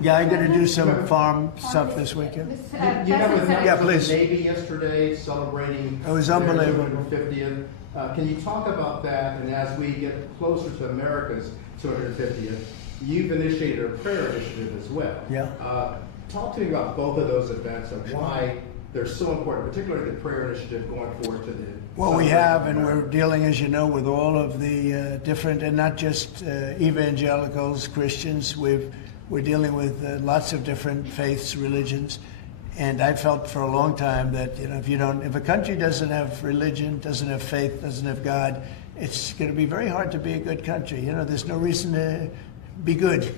Yeah, I'm going to do some farm stuff this weekend. You have a Yeah, please. Navy yesterday celebrating It was their unbelievable. 250th. Can you talk about that? And as we get closer to America's 250th, you've initiated a prayer initiative as well. Yeah. Talk to me about both of those events and why they're so important, particularly the prayer initiative going forward to the. Well, we have, and we're dealing, as you know, with all of the different, and not just evangelicals, Christians. We're dealing with lots of different faiths, religions, and I felt for a long time that if a country doesn't have religion, doesn't have faith, doesn't have God, it's going to be very hard to be a good country. There's no reason to be good.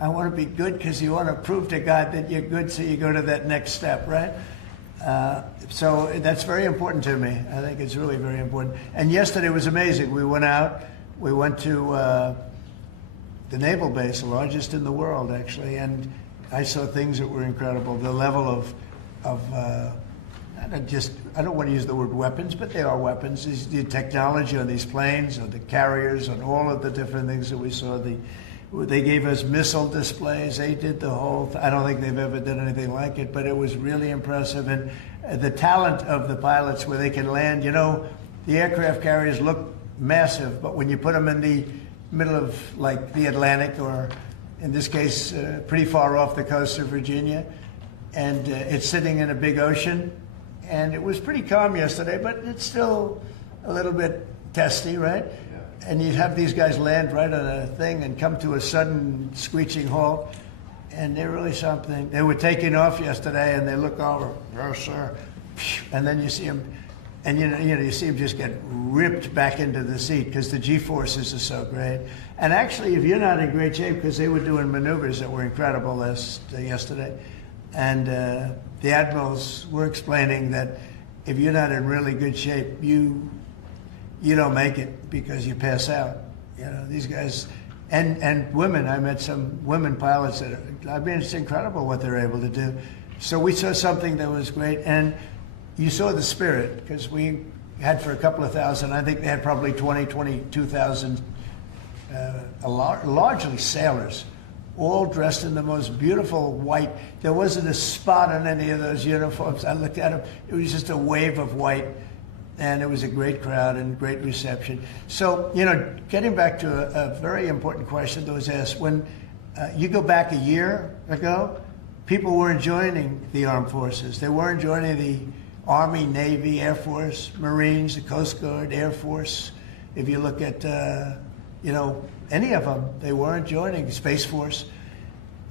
I want to be good because you want to prove to God that you're good, so you go to that next step, right? So that's very important to me. I think it's really very important. And yesterday was amazing. We went out. We went to the Naval base, the largest in the world, actually, and I saw things that were incredible. The level of I don't want to use the word weapons, but they are weapons. The technology on these planes, on the carriers, on all of the different things that we saw. They gave us missile displays. They did the whole. I don't think they've ever done anything like it, but it was really impressive. And the talent of the pilots, where they can land. The aircraft carriers look massive, but when you put them in the middle of like the Atlantic, or in this case, pretty far off the coast of Virginia, and it's sitting in a big ocean, and it was pretty calm yesterday, but it's still a little bit testy, right? And you'd have these guys land right on a thing and come to a sudden screeching halt, and they're really something. They were taking off yesterday, and they look over, yes, sir, and then you see them, and you see them just get ripped back into the seat because the G-forces are so great. And actually, if you're not in great shape, because they were doing maneuvers that were incredible yesterday, and the admirals were explaining that if you're not in really good shape, you don't make it because you pass out. These guys, and women. I met some women pilots it's incredible what they're able to do. So we saw something that was great, and you saw the spirit, because we had for a couple of thousand. I think they had probably 22,000, largely sailors, all dressed in the most beautiful white. There wasn't a spot on any of those uniforms. I looked at them. It was just a wave of white. And it was a great crowd and great reception. So, getting back to a very important question that was asked, when you go back a year ago, people weren't joining the armed forces. They weren't joining the Army, Navy, Air Force, Marines, the Coast Guard, Air Force. If you look at, any of them, they weren't joining Space Force.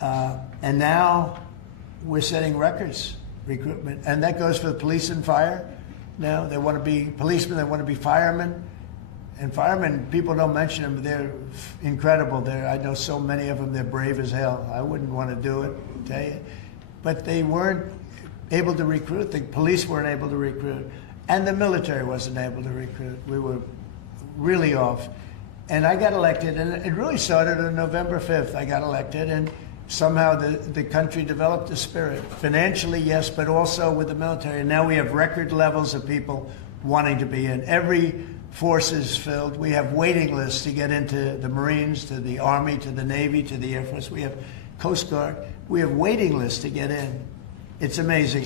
And now we're setting records, recruitment. And that goes for the police and fire. Now they want to be policemen, they want to be firemen. And firemen, people don't mention them, but they're incredible. I know so many of them, they're brave as hell. I wouldn't want to do it, tell you. But they weren't able to recruit. The police weren't able to recruit. And the military wasn't able to recruit. We were really off. And I got elected, and it really started on November 5th. I got elected, and somehow the country developed a spirit. Financially, yes, but also with the military. And now we have record levels of people wanting to be in. Every force is filled. We have waiting lists to get into the Marines, to the Army, to the Navy, to the Air Force. We have Coast Guard. We have waiting lists to get in. It's amazing.